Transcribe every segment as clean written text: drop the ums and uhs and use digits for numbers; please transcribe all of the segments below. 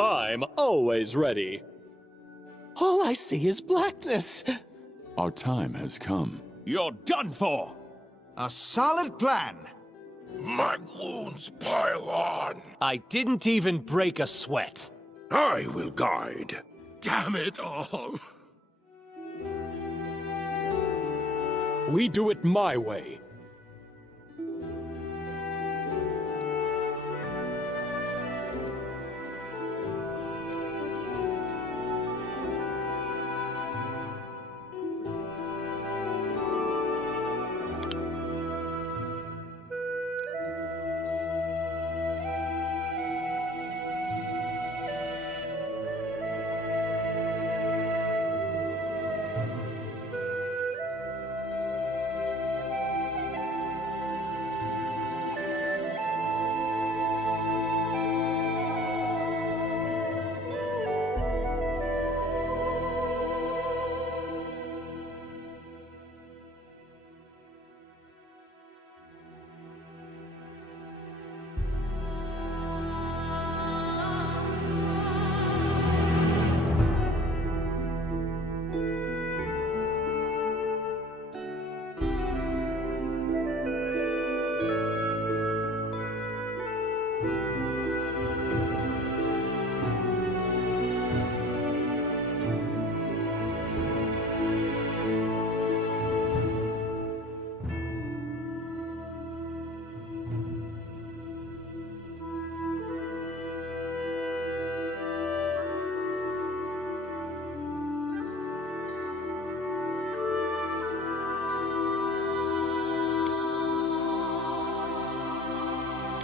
I'm always ready. All I see is blackness. Our time has come. You're done for! A solid plan. My wounds pile on. I didn't even break a sweat. I will guide. Damn it all. We do it my way.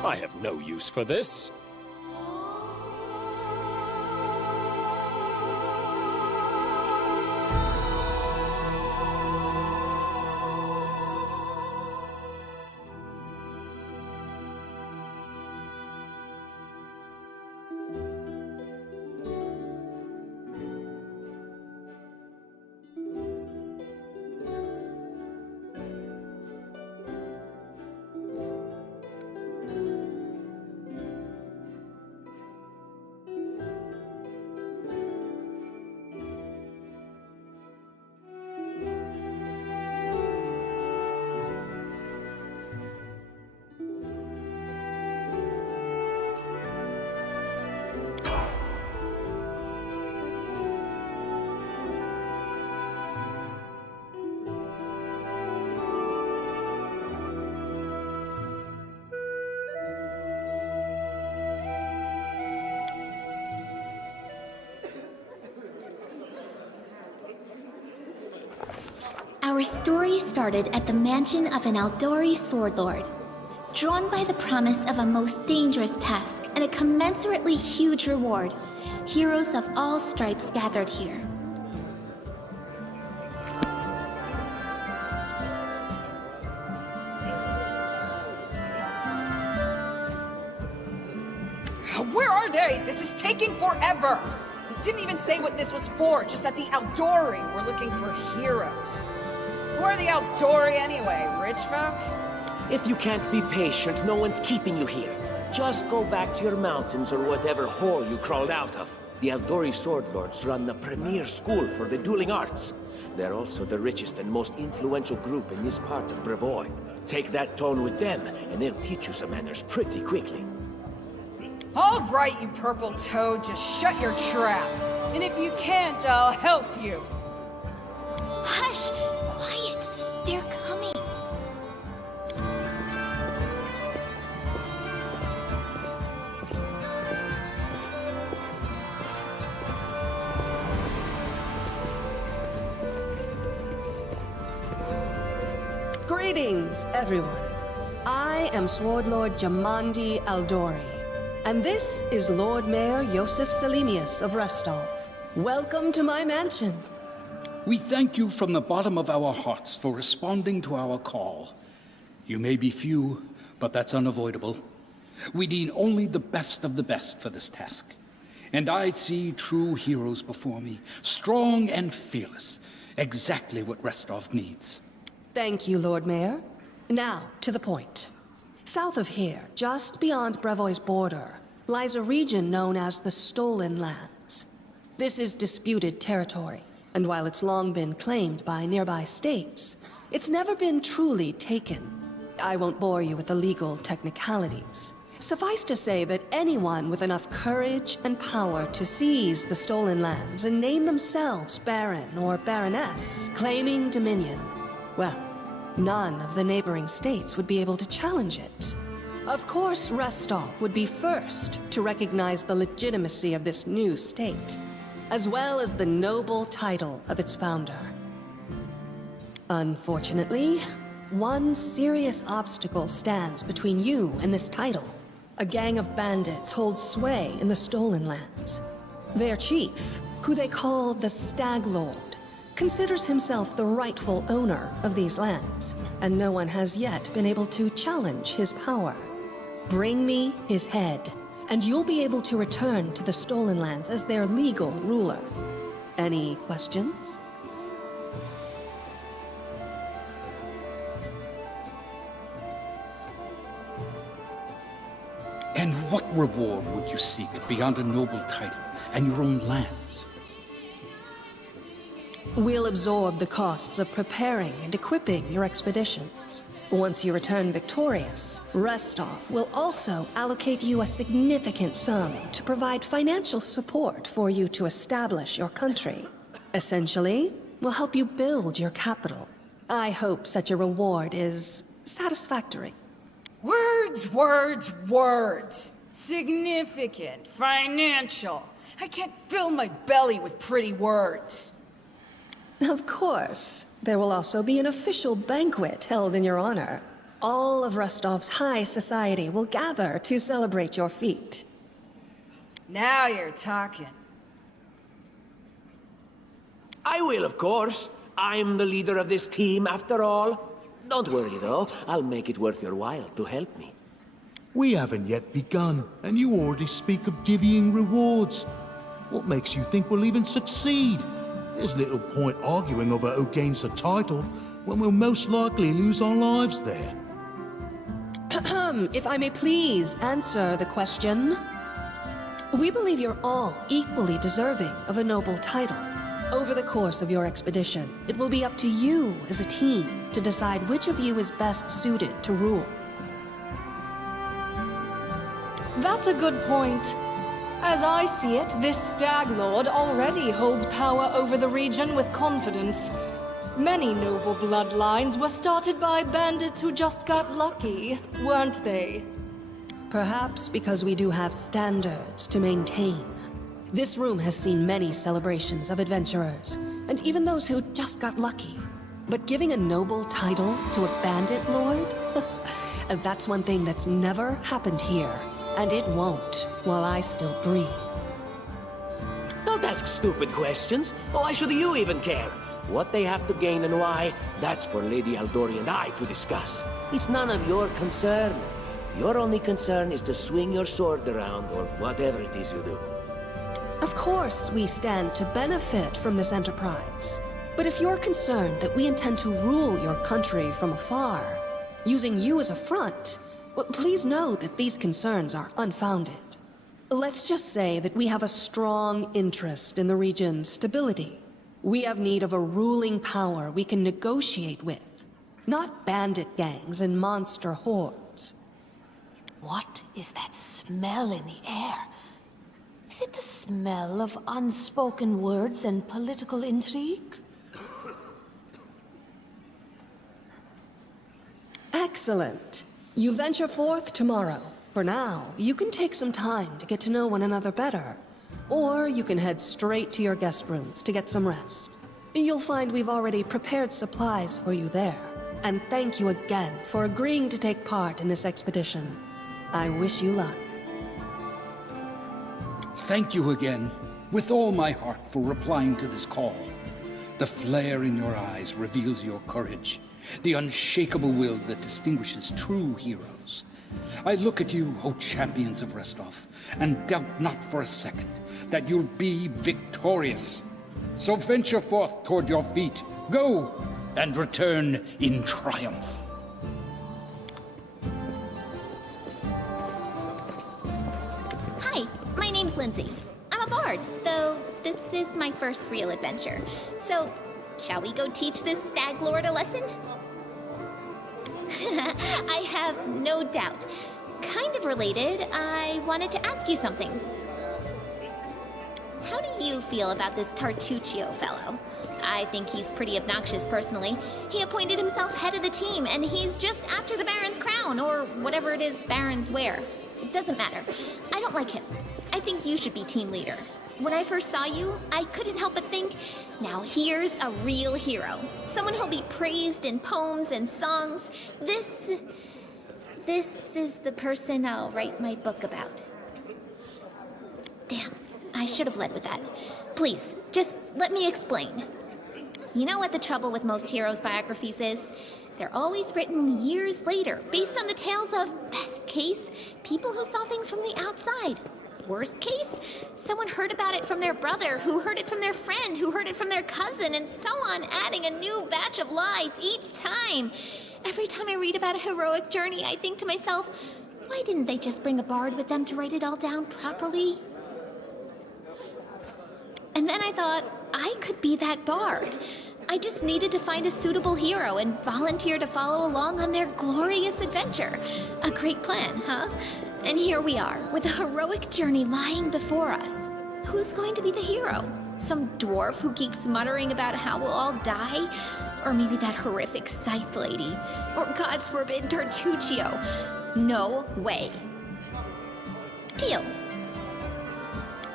I have no use for this. Our story started at the mansion of an aldori swordlord. Drawn by the promise of a most dangerous task and a commensurately huge reward, heroes of all stripes gathered here. Where are they? This is taking forever! He didn't even say what this was for, just at the aldori. We're looking for heroes. Who are the aldori anyway? Rich folk? If you can't be patient, no one's keeping you here. Just go back to your mountains or whatever hole you crawled out of. The Aldori Swordlords run the premier school for the dueling arts. They're also the richest and most influential group in this part of Brevoy. Take that tone with them, and they'll teach you some manners pretty quickly. All right, you purple toad, just shut your trap. And if you can't, I'll help you. Hush! Quiet! They're coming! Greetings, everyone. I am Swordlord Jamandi Aldori, and this is Lord Mayor Yosef Selimius of Restov. Welcome to my mansion. We thank you from the bottom of our hearts for responding to our call. You may be few, but that's unavoidable. We need only the best of the best for this task. And I see true heroes before me, strong and fearless, exactly what Restov needs. Thank you, Lord Mayor. Now, to the point. South of here, just beyond Brevoy's border, lies a region known as the Stolen Lands. This is disputed territory, and while it's long been claimed by nearby states, it's never been truly taken. I won't bore you with the legal technicalities. Suffice to say that anyone with enough courage and power to seize the Stolen Lands and name themselves Baron or Baroness, claiming dominion, well, none of the neighboring states would be able to challenge it. Of course, Restov would be first to recognize the legitimacy of this new state, as well as the noble title of its founder. Unfortunately, one serious obstacle stands between you and this title. A gang of bandits holds sway in the Stolen Lands. Their chief, who they call the Stag Lord, considers himself the rightful owner of these lands, and no one has yet been able to challenge his power. Bring me his head, and you'll be able to return to the Stolen Lands as their legal ruler. Any questions? And what reward would you seek beyond a noble title and your own lands? We'll absorb the costs of preparing and equipping your expeditions. Once you return victorious, Restov will also allocate you a significant sum to provide financial support for you to establish your country. Essentially, we'll help you build your capital. I hope such a reward is satisfactory. Words, words, words. Significant, financial. I can't fill my belly with pretty words. Of course. There will also be an official banquet held in your honor. All of Rostov's high society will gather to celebrate your feat. Now you're talking. I will, of course. I'm the leader of this team, after all. Don't worry, though. I'll make it worth your while to help me. We haven't yet begun, and you already speak of divvying rewards. What makes you think we'll even succeed? There's little point arguing over who gains the title when we'll most likely lose our lives there. If I may please answer the question. We believe you're all equally deserving of a noble title. Over the course of your expedition, it will be up to you as a team to decide which of you is best suited to rule. That's a good point. As I see it, this Stag Lord already holds power over the region with confidence. Many noble bloodlines were started by bandits who just got lucky, weren't they? Perhaps because we do have standards to maintain. This room has seen many celebrations of adventurers, and even those who just got lucky. But giving a noble title to a bandit lord? That's one thing that's never happened here. And it won't, while I still breathe. Don't ask stupid questions. Why should you even care? What they have to gain and why, that's for Lady Aldori and I to discuss. It's none of your concern. Your only concern is to swing your sword around, or whatever it is you do. Of course, we stand to benefit from this enterprise. But if you're concerned that we intend to rule your country from afar, using you as a front, well, please know that these concerns are unfounded. Let's just say that we have a strong interest in the region's stability. We have need of a ruling power we can negotiate with, not bandit gangs and monster hordes. What is that smell in the air? Is it the smell of unspoken words and political intrigue? Excellent. You venture forth tomorrow. For now, you can take some time to get to know one another better. Or you can head straight to your guest rooms to get some rest. You'll find we've already prepared supplies for you there. And thank you again for agreeing to take part in this expedition. I wish you luck. Thank you again, with all my heart, for replying to this call. The flare in your eyes reveals your courage, the unshakable will that distinguishes true heroes. I look at you, O champions of Restov, and doubt not for a second that you'll be victorious. So venture forth toward your feet. Go, and return in triumph. Hi, my name's Lindsay. I'm a bard, though this is my first real adventure. So, shall we go teach this stag lord a lesson? I have no doubt. Kind of related, I wanted to ask you something. How do you feel about this Tartuccio fellow? I think he's pretty obnoxious personally. He appointed himself head of the team, and he's just after the Baron's crown, or whatever it is barons wear. It doesn't matter. I don't like him. I think you should be team leader. When I first saw you, I couldn't help but think, now here's a real hero. Someone who'll be praised in poems and songs. This is the person I'll write my book about. Damn, I should have led with that. Please, just let me explain. You know what the trouble with most heroes' biographies is? They're always written years later, based on the tales of, best case, people who saw things from the outside. Worst case, someone heard about it from their brother, who heard it from their friend, who heard it from their cousin, and so on, adding a new batch of lies each time. Every time I read about a heroic journey, I think to myself, why didn't they just bring a bard with them to write it all down properly? And then I thought, I could be that bard. I just needed to find a suitable hero and volunteer to follow along on their glorious adventure. A great plan, huh? And here we are, with a heroic journey lying before us. Who's going to be the hero? Some dwarf who keeps muttering about how we'll all die? Or maybe that horrific scythe lady? Or, God's forbid, Tartuccio? No way. Deal.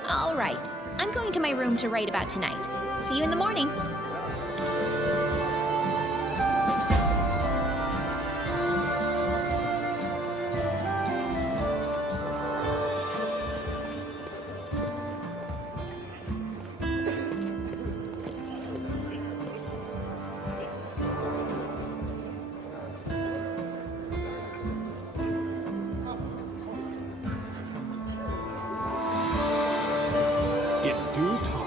All right. I'm going to my room to write about tonight. See you in the morning. In due time.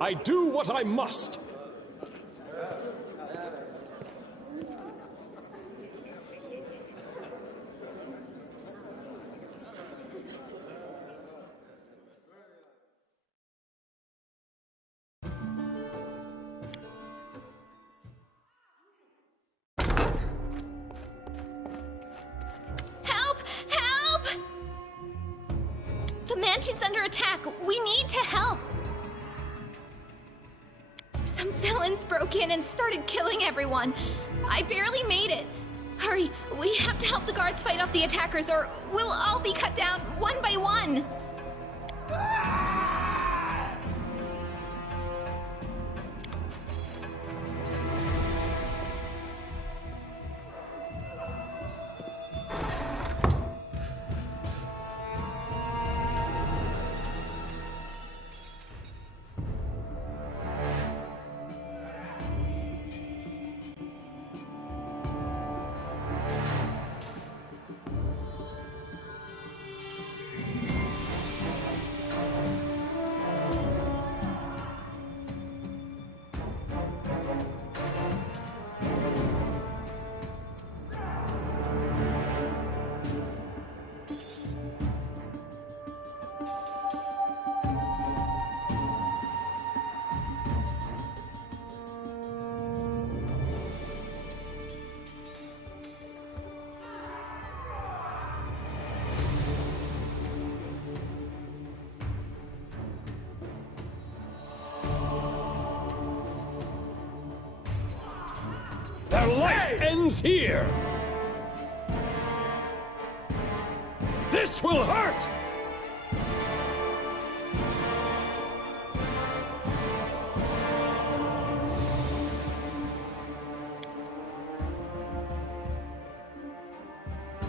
I do what I must. Help! Help! The mansion's under attack. We need to help. Some villains broke in and started killing everyone. I barely made it. Hurry, we have to help the guards fight off the attackers or we'll all be cut down one by one. Their life ends here! This will hurt!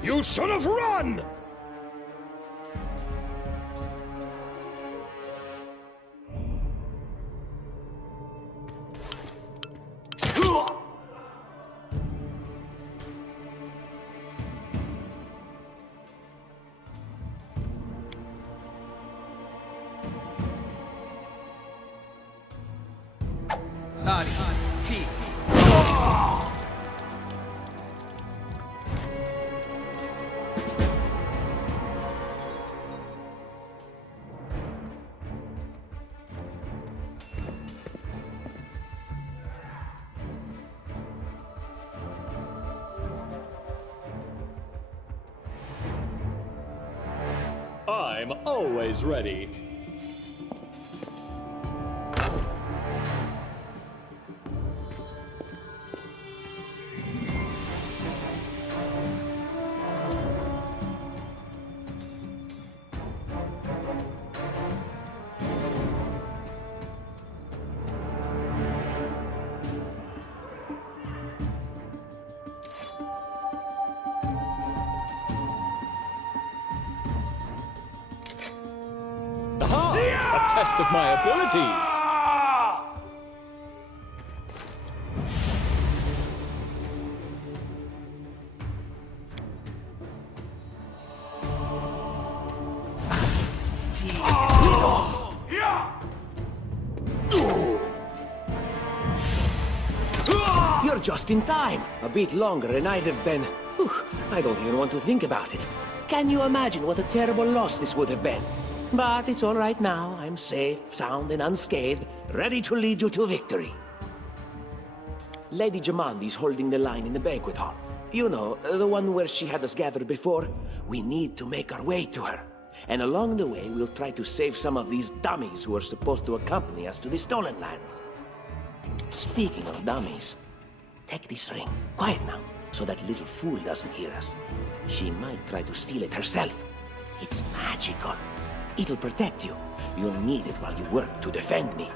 You should have run! I'm always ready. A test of my abilities! You're just in time. A bit longer and I'd have been... Whew, I don't even want to think about it. Can you imagine what a terrible loss this would have been? But it's all right now. I'm safe, sound, and unscathed, ready to lead you to victory. Lady Jamandi's holding the line in the banquet hall. You know, the one where she had us gathered before. We need to make our way to her. And along the way, we'll try to save some of these dummies who are supposed to accompany us to the Stolen Lands. Speaking of dummies, take this ring. Quiet now, so that little fool doesn't hear us. She might try to steal it herself. It's magical. It'll protect you. You'll need it while you work to defend me.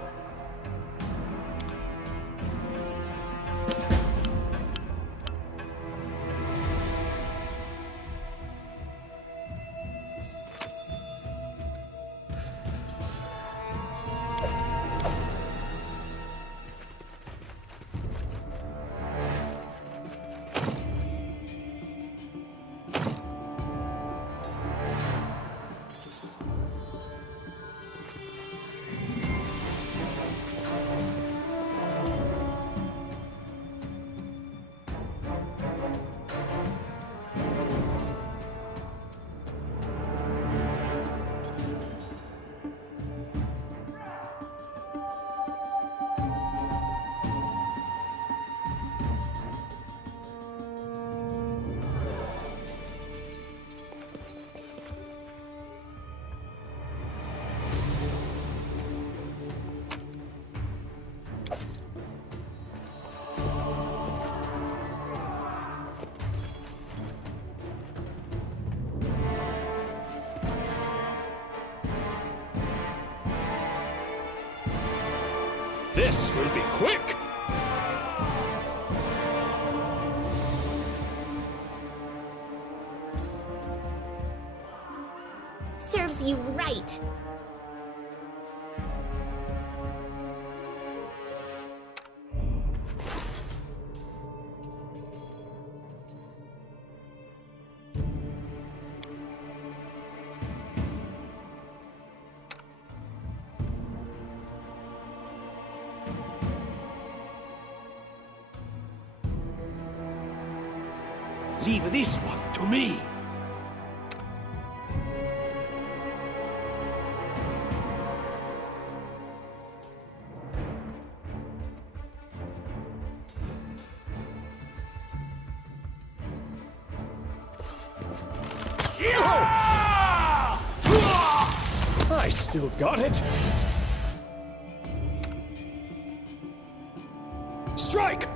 This will be quick! Serves you right. Leave this one to me. I still got it! Strike!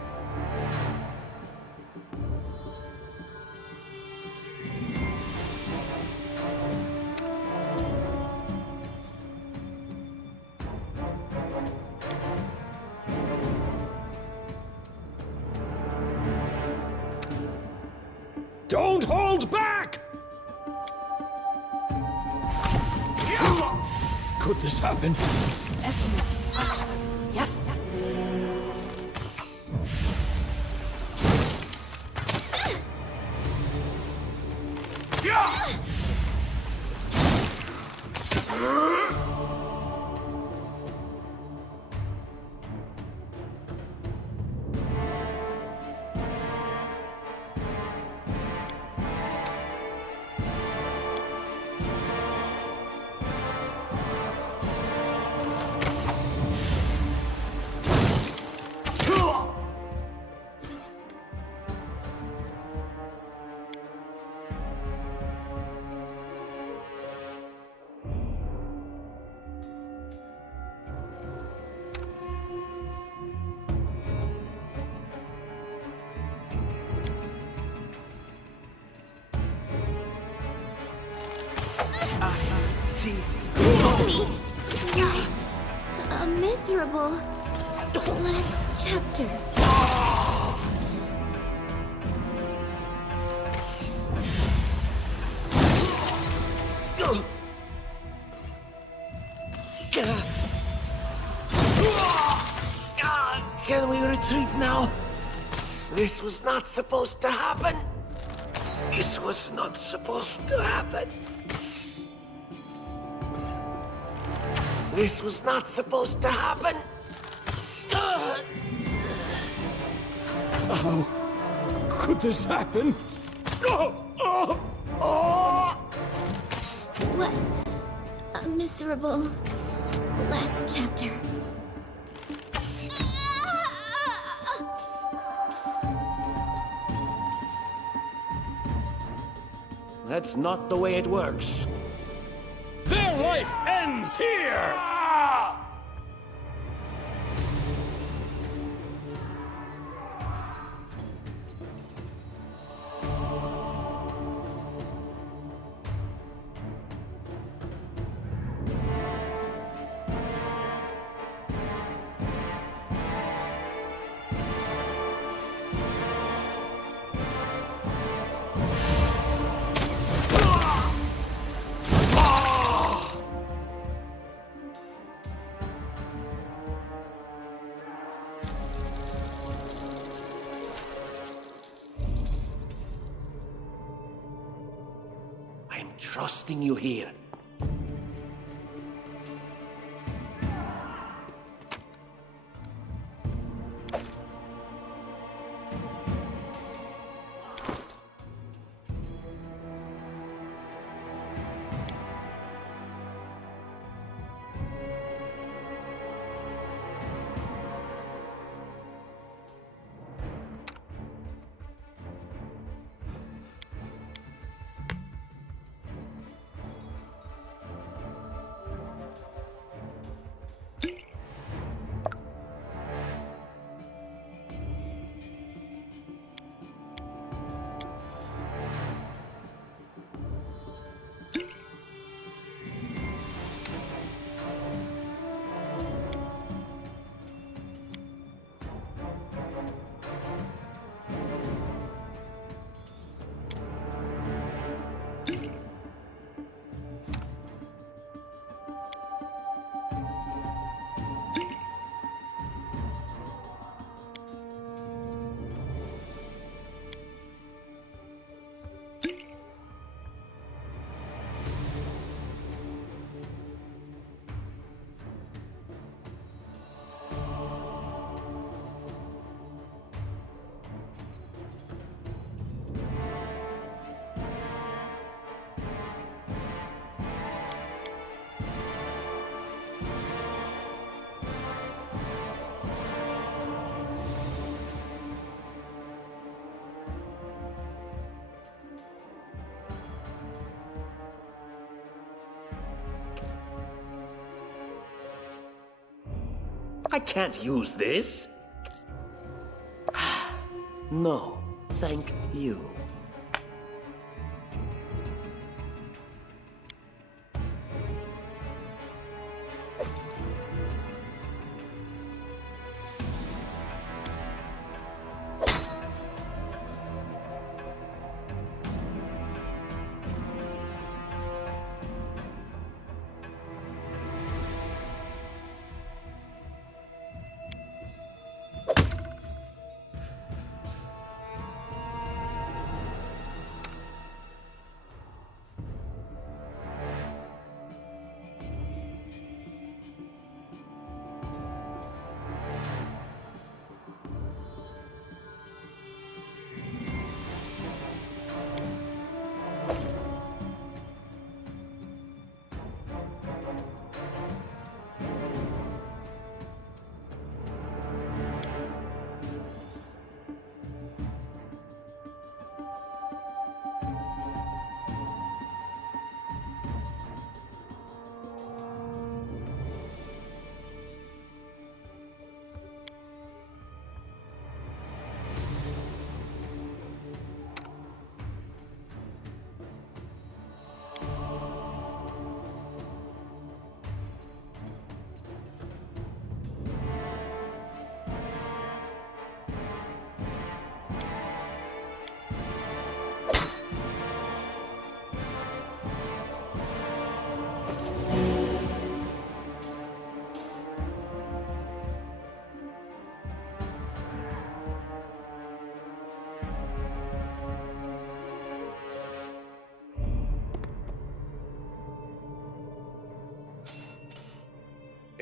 Don't hold back! Could this happen? Yes. A miserable last chapter. Can we retrieve now? This was not supposed to happen. This was not supposed to happen. This was not supposed to happen. Oh, could this happen? What a miserable last chapter. That's not the way it works. Their life ends here! I'm trusting you here. I can't use this. No, thank you.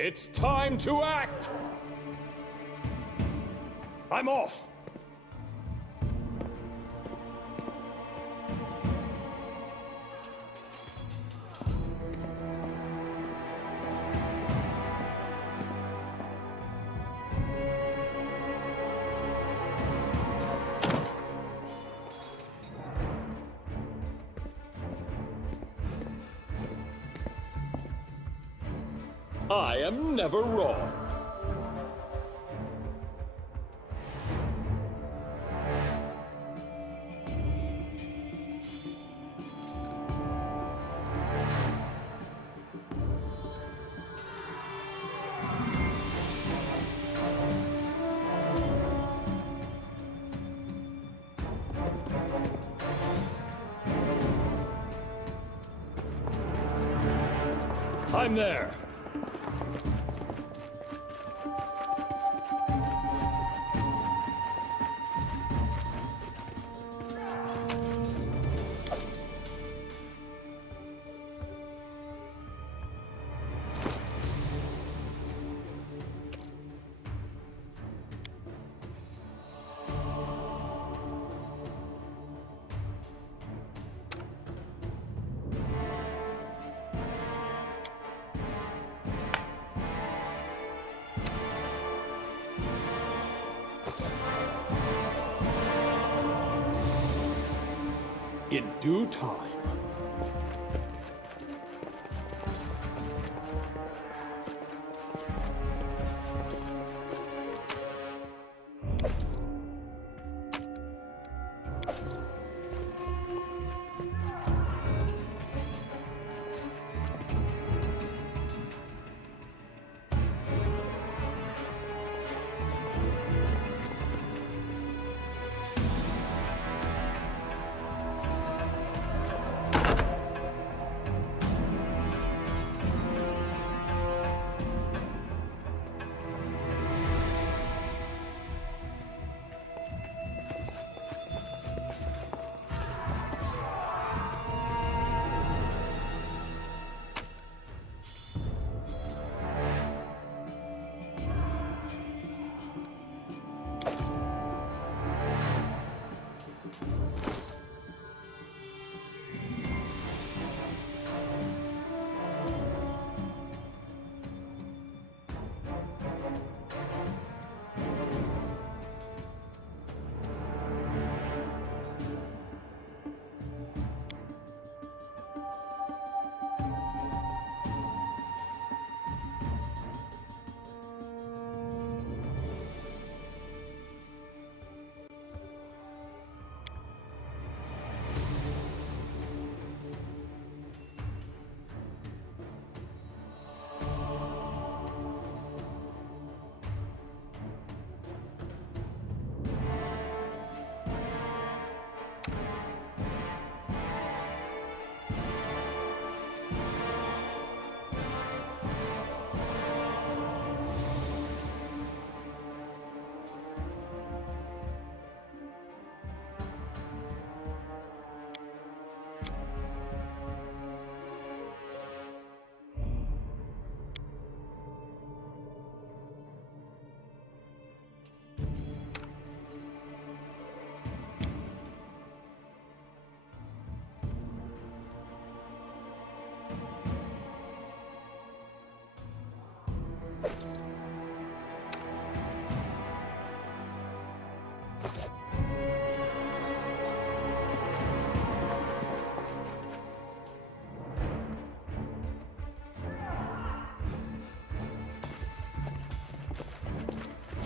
It's time to act! I'm off! I am never wrong. I'm there. In due time.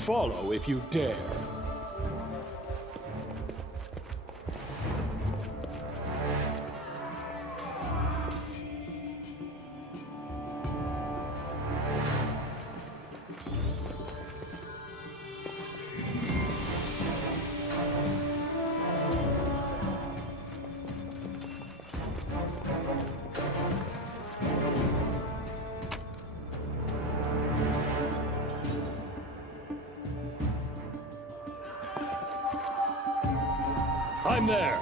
Follow if you dare. I'm there.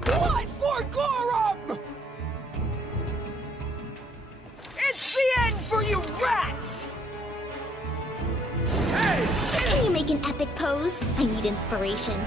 Blood for Gorum! It's the end for you rats! Can you make an epic pose? I need inspiration.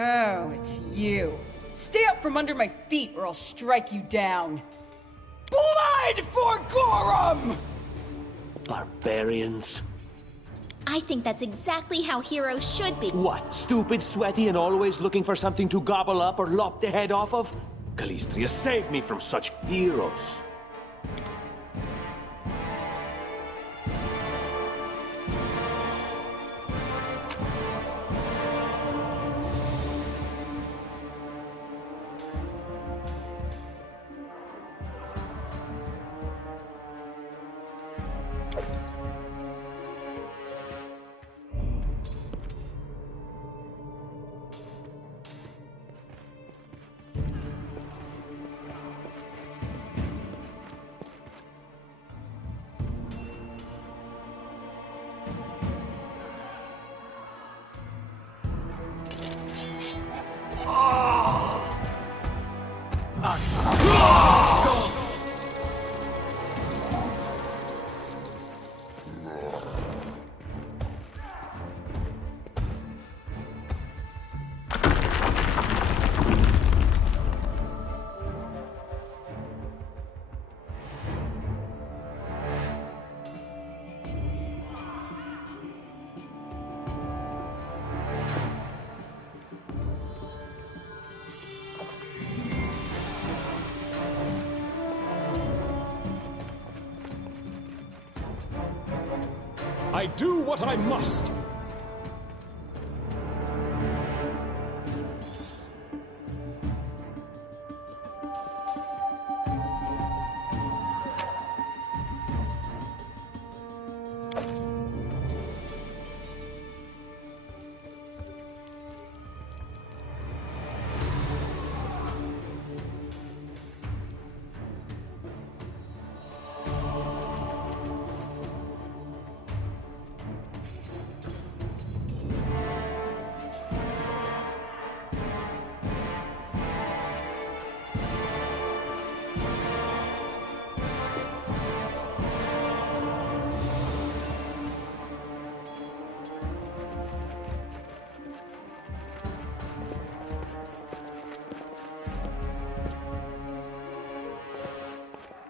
Oh, it's you. Stay up from under my feet or I'll strike you down. Blood for Gorum! Barbarians. I think that's exactly how heroes should be. What, stupid, sweaty, and always looking for something to gobble up or lop the head off of? Calistria, save me from such heroes. I do what I must.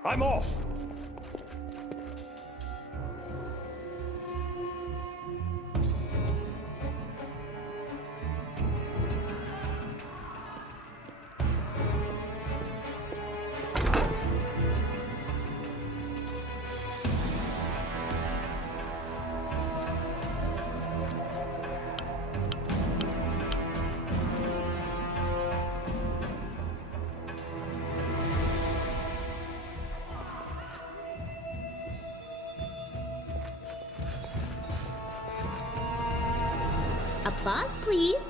I'm off! Applause, please.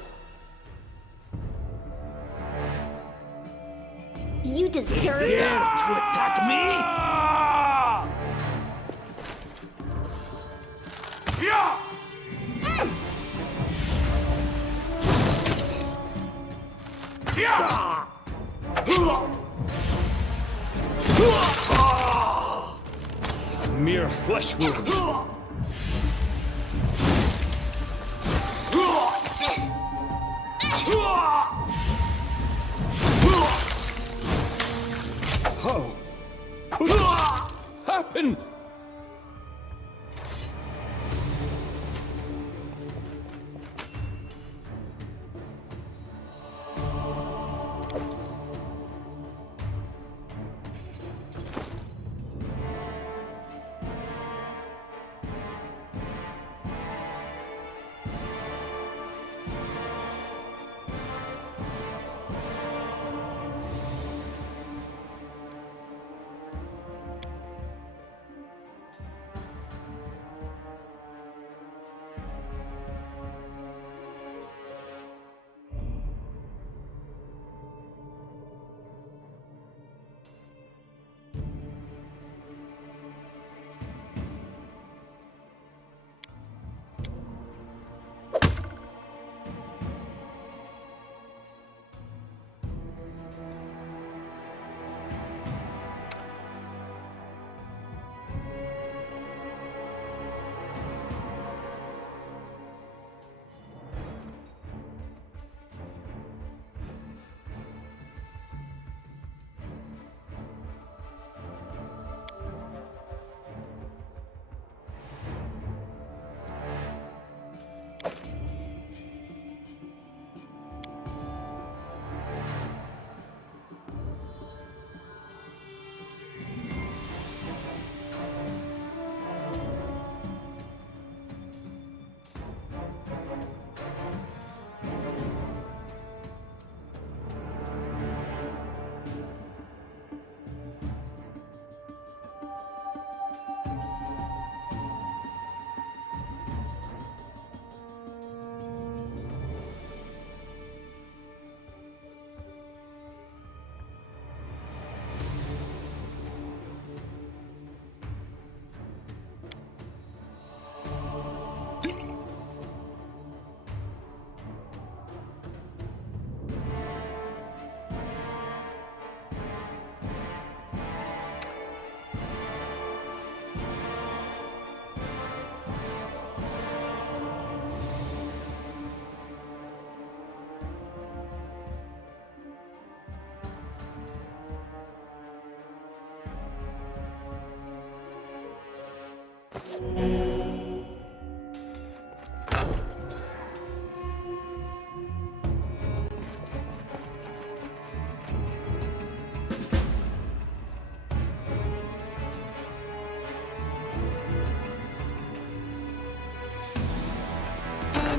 You deserve it. Dare to attack me? Mere flesh wound. How could this happen?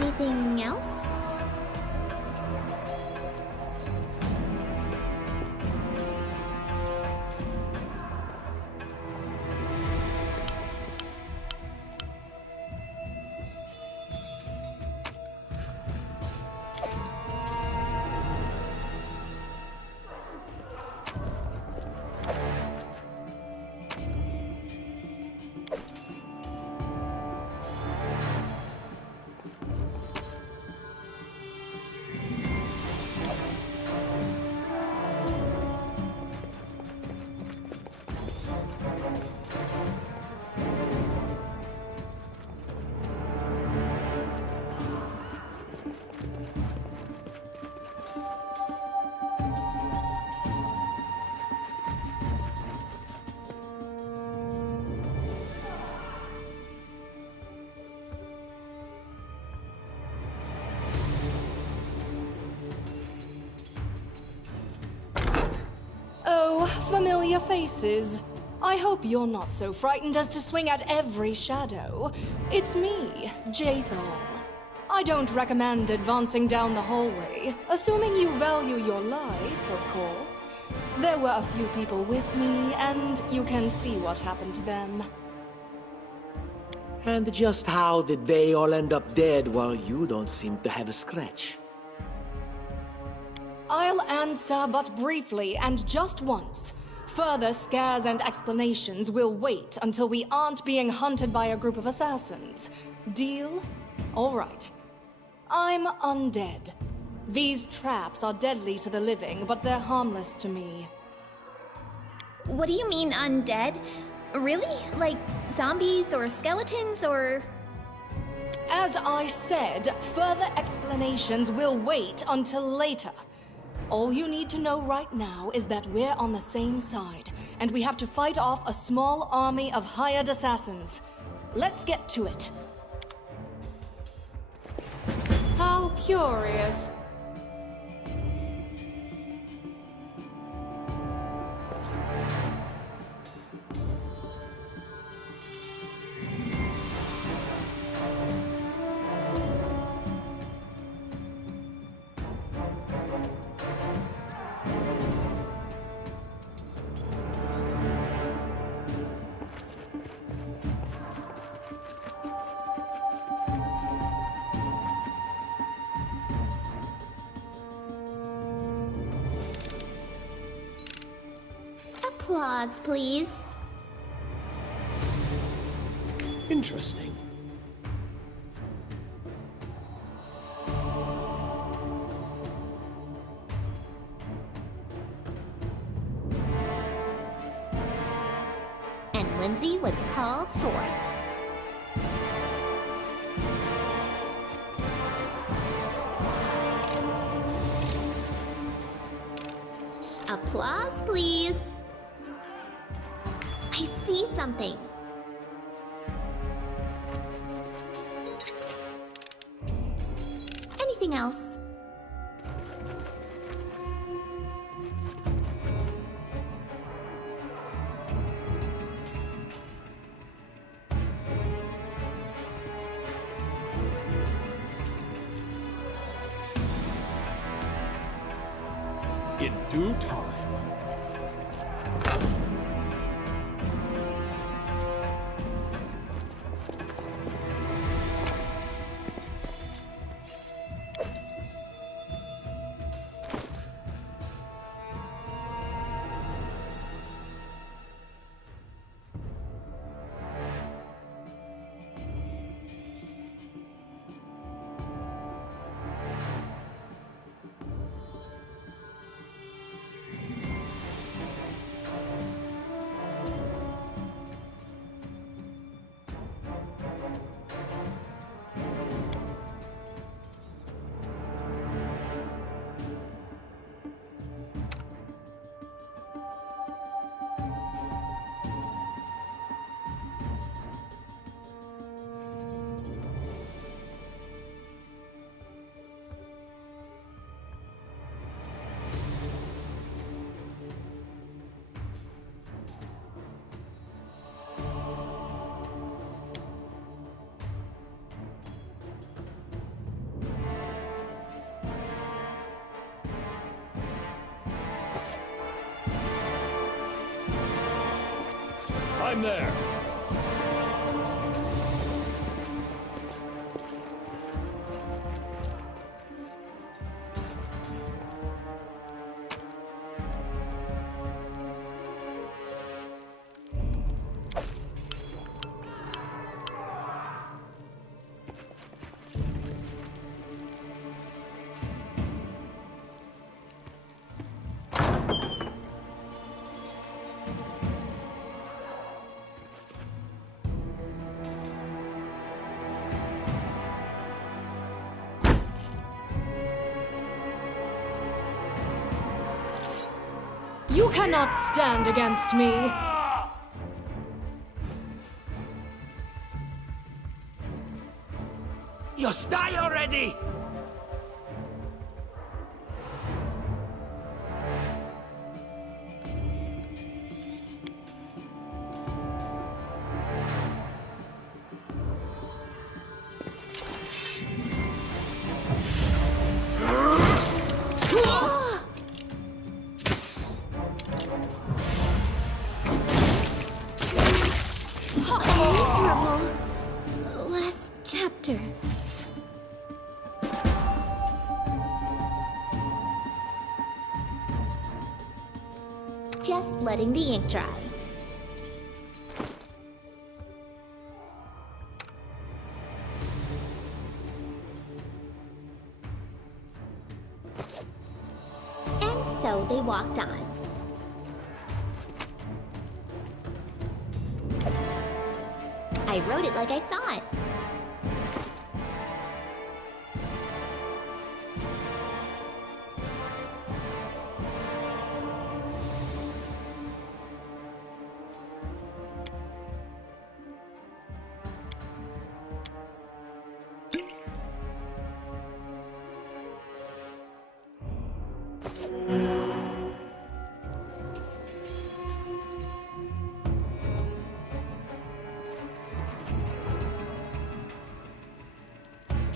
Anything else? Familiar faces. I hope you're not so frightened as to swing at every shadow. It's me, Jathal. I don't recommend advancing down the hallway, assuming you value your life, of course. There were a few people with me, and you can see what happened to them. And just how did they all end up dead while you don't seem to have a scratch? I'll answer but briefly and just once. Further scares and explanations will wait until we aren't being hunted by a group of assassins. Deal? All right. I'm undead. These traps are deadly to the living, but they're harmless to me. What do you mean, undead? Really? Like zombies or skeletons or... As I said, further explanations will wait until later. All you need to know right now is that we're on the same side, and we have to fight off a small army of hired assassins. Let's get to it. How curious. Applause, please. Interesting. And Lindsay was called for. Applause, please. I see something. Anything else? In due time. I'm there. You cannot stand against me. Just die already! Miserable. Last chapter. Just letting the ink dry. And so they walked on. I wrote it like I saw it.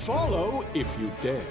Follow if you dare.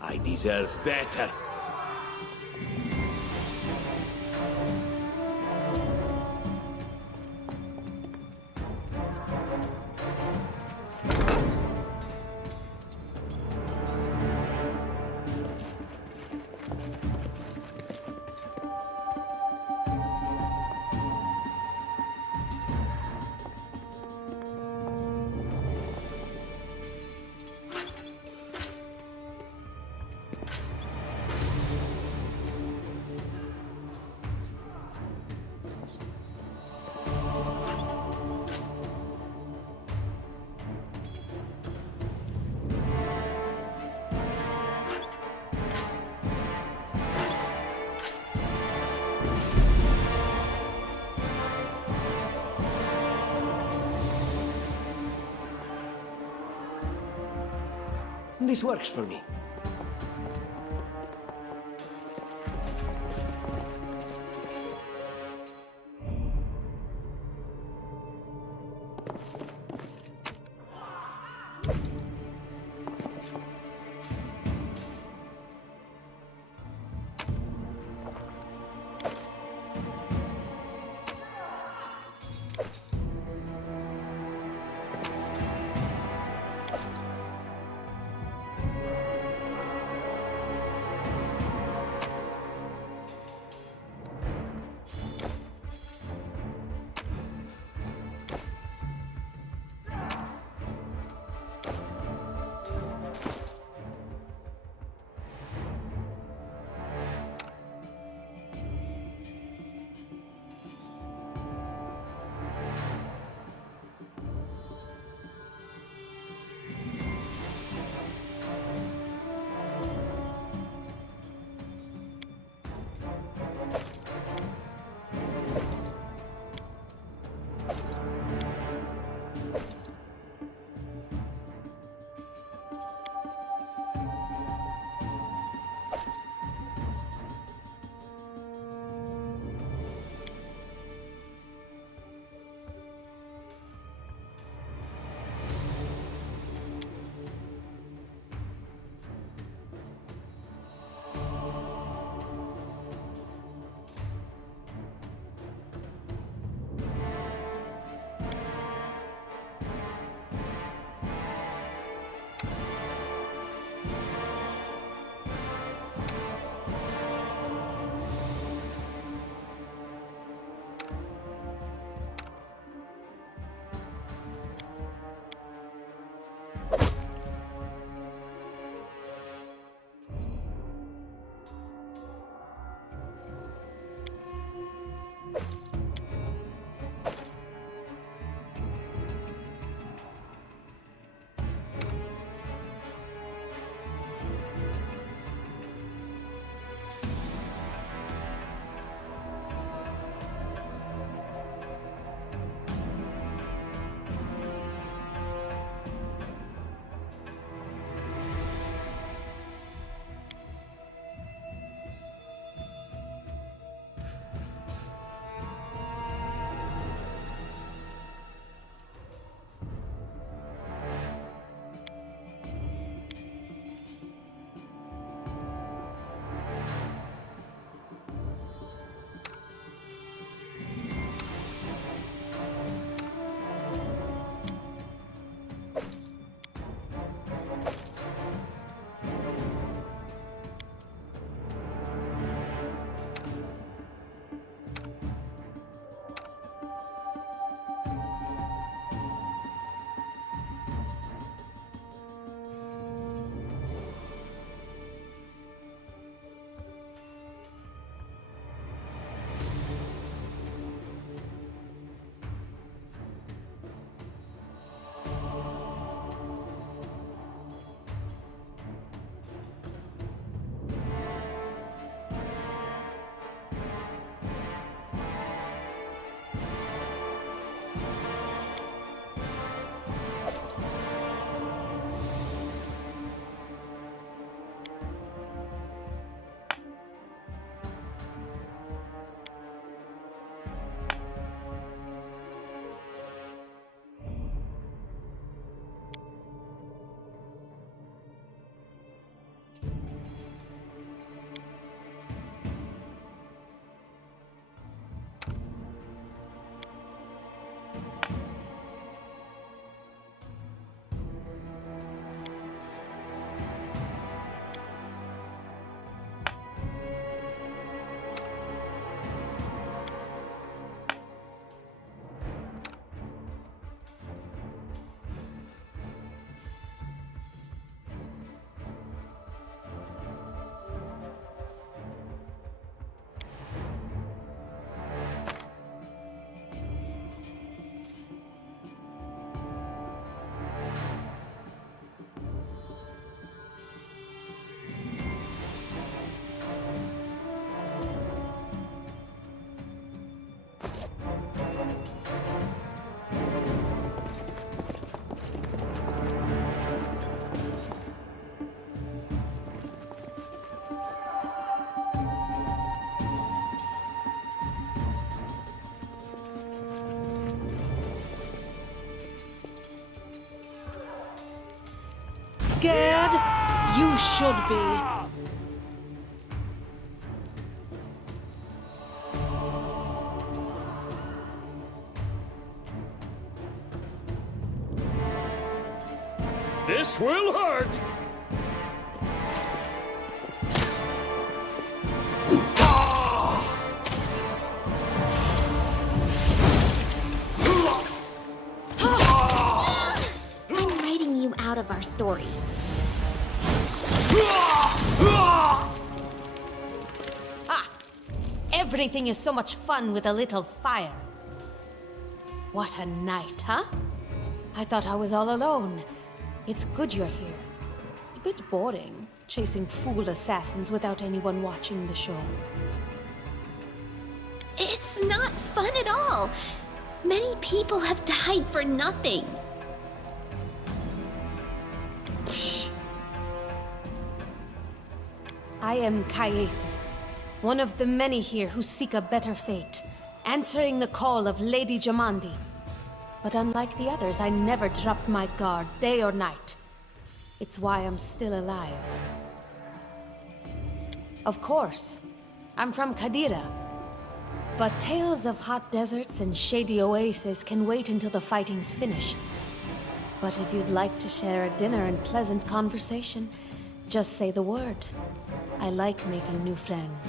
I deserve better. This works for me. You should be. This will hurt! I'm writing you out of our story. Ah! Everything is so much fun with a little fire. What a night, huh? I thought I was all alone. It's good you're here. A bit boring, chasing fool assassins without anyone watching the show. It's not fun at all. Many people have died for nothing. I am Kayesi, one of the many here who seek a better fate, answering the call of Lady Jamandi. But unlike the others, I never dropped my guard, day or night. It's why I'm still alive. Of course, I'm from Kadira. But tales of hot deserts and shady oases can wait until the fighting's finished. But if you'd like to share a dinner and pleasant conversation, just say the word. I like making new friends.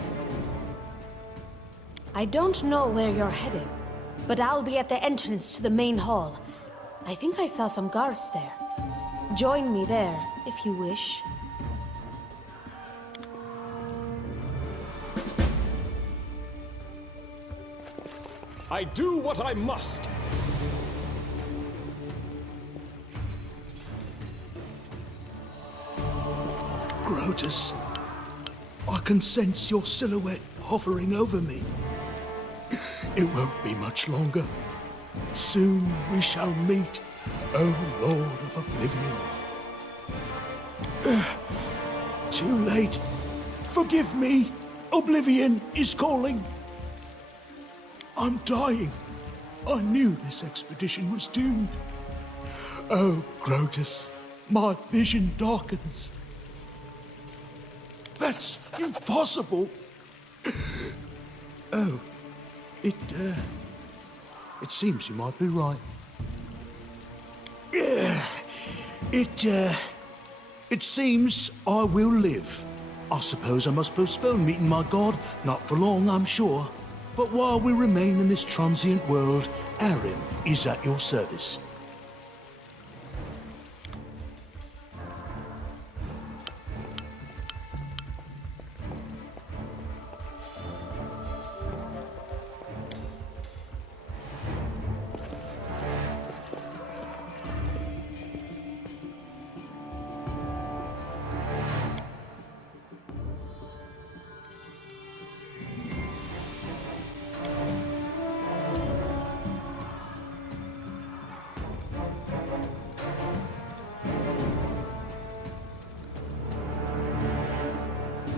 I don't know where you're headed, but I'll be at the entrance to the main hall. I think I saw some guards there. Join me there, if you wish. I do what I must. Grotus, I can sense your silhouette hovering over me. It won't be much longer. Soon we shall meet, O Lord of Oblivion. Too late. Forgive me. Oblivion is calling. I'm dying. I knew this expedition was doomed. Oh, Grotus, my vision darkens. That's impossible. Oh, it seems you might be right. It seems I will live. I suppose I must postpone meeting my god, not for long, I'm sure. But while we remain in this transient world, Aaron is at your service.